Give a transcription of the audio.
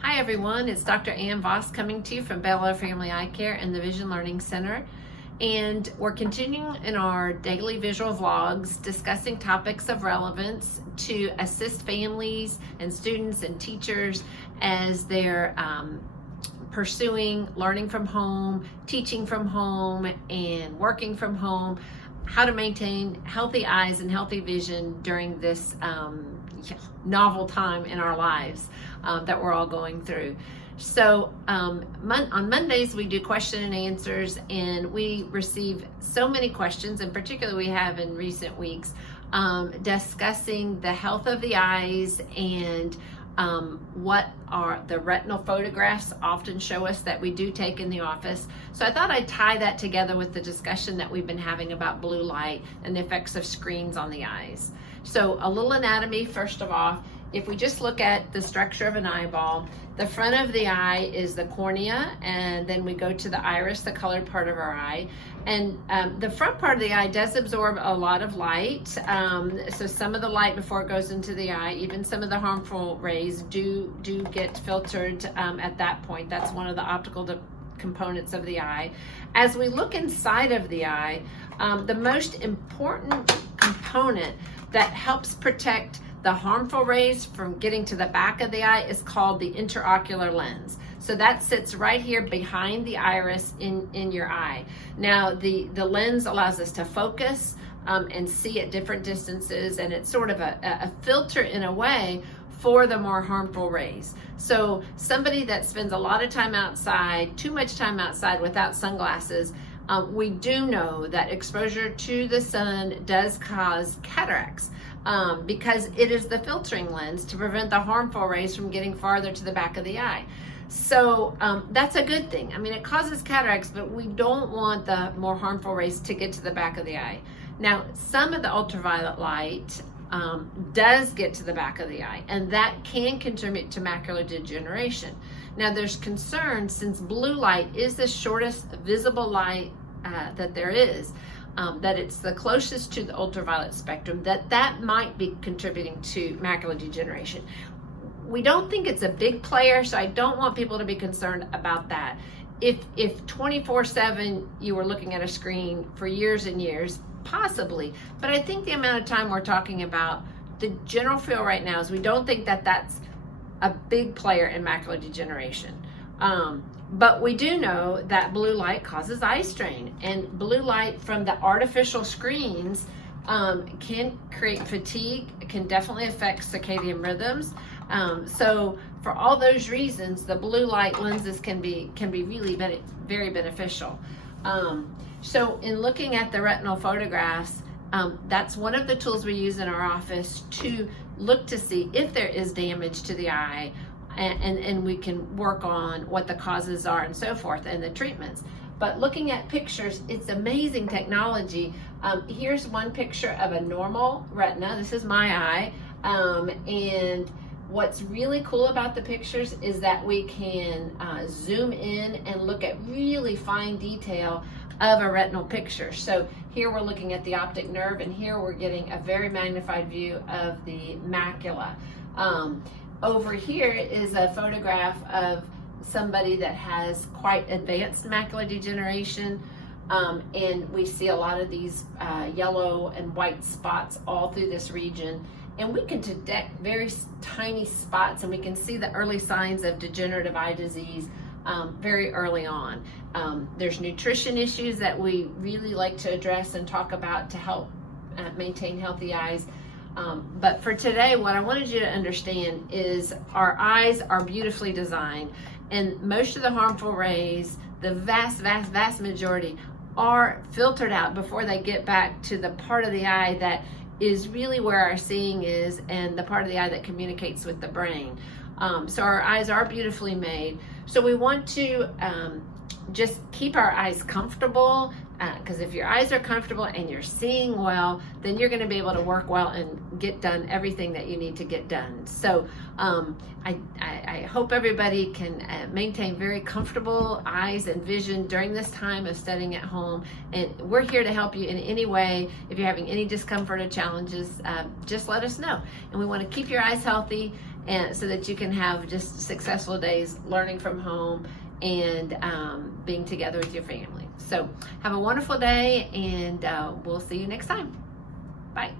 Hi everyone, it's Dr. Ann Voss coming to you from Bella Family Eye Care and the Vision Learning Center. And we're continuing in our daily visual vlogs discussing topics of relevance to assist families and students and teachers as they're pursuing learning from home, teaching from home, and working from home, how to maintain healthy eyes and healthy vision during this novel time in our lives that we're all going through. So on Mondays we do question and answers, and we receive so many questions, and particularly we have in recent weeks discussing the health of the eyes and what are the retinal photographs often show us that we do take in the office. So I thought I'd tie that together with the discussion that we've been having about blue light and the effects of screens on the eyes. So a little anatomy first of all. If we just look at the structure of an eyeball, the front of the eye is the cornea, and then we go to the iris, the colored part of our eye. And the front part of the eye does absorb a lot of light. So some of the light before it goes into the eye, even some of the harmful rays do get filtered at that point. That's one of the optical components of the eye. As we look inside of the eye, the most important component that helps protect the harmful rays from getting to the back of the eye is called the intraocular lens. So that sits right here behind the iris in your eye. Now the lens allows us to focus and see at different distances, and it's sort of a filter in a way for the more harmful rays. So somebody that spends a lot of time outside, too much time outside without sunglasses, we do know that exposure to the sun does cause cataracts because it is the filtering lens to prevent the harmful rays from getting farther to the back of the eye. So that's a good thing. I mean, it causes cataracts, but we don't want the more harmful rays to get to the back of the eye. Now, some of the ultraviolet light does get to the back of the eye, and that can contribute to macular degeneration. Now, there's concern, since blue light is the shortest visible light that there is, that it's the closest to the ultraviolet spectrum, that might be contributing to macular degeneration. We don't think it's a big player, so I don't want people to be concerned about that. If 24/7 you were looking at a screen for years and years, possibly, but I think the amount of time we're talking about, the general feel right now is we don't think that that's a big player in macular degeneration. But we do know that blue light causes eye strain, and blue light from the artificial screens can create fatigue. It can definitely affect circadian rhythms. So for all those reasons, the blue light lenses can be really very beneficial. So in looking at the retinal photographs, that's one of the tools we use in our office to look to see if there is damage to the eye, and we can work on what the causes are and so forth and the treatments. But looking at pictures, it's amazing technology. Here's one picture of a normal retina. This is my eye. And what's really cool about the pictures is that we can zoom in and look at really fine detail of a retinal picture. So here we're looking at the optic nerve, and here we're getting a very magnified view of the macula. Over here is a photograph of somebody that has quite advanced macular degeneration, and we see a lot of these yellow and white spots all through this region, and we can detect very tiny spots, and we can see the early signs of degenerative eye disease very early on. There's nutrition issues that we really like to address and talk about to help maintain healthy eyes. But for today, what I wanted you to understand is our eyes are beautifully designed, and most of the harmful rays, the vast majority, are filtered out before they get back to the part of the eye that is really where our seeing is, and the part of the eye that communicates with the brain. So our eyes are beautifully made. So we want to just keep our eyes comfortable, because if your eyes are comfortable and you're seeing well, then you're going to be able to work well and get done everything that you need to get done. So I hope everybody can maintain very comfortable eyes and vision during this time of studying at home, and we're here to help you in any way. If you're having any discomfort or challenges, just let us know. And we want to keep your eyes healthy and so that you can have just successful days learning from home and being together with your family. So have a wonderful day, and we'll see you next time. Bye.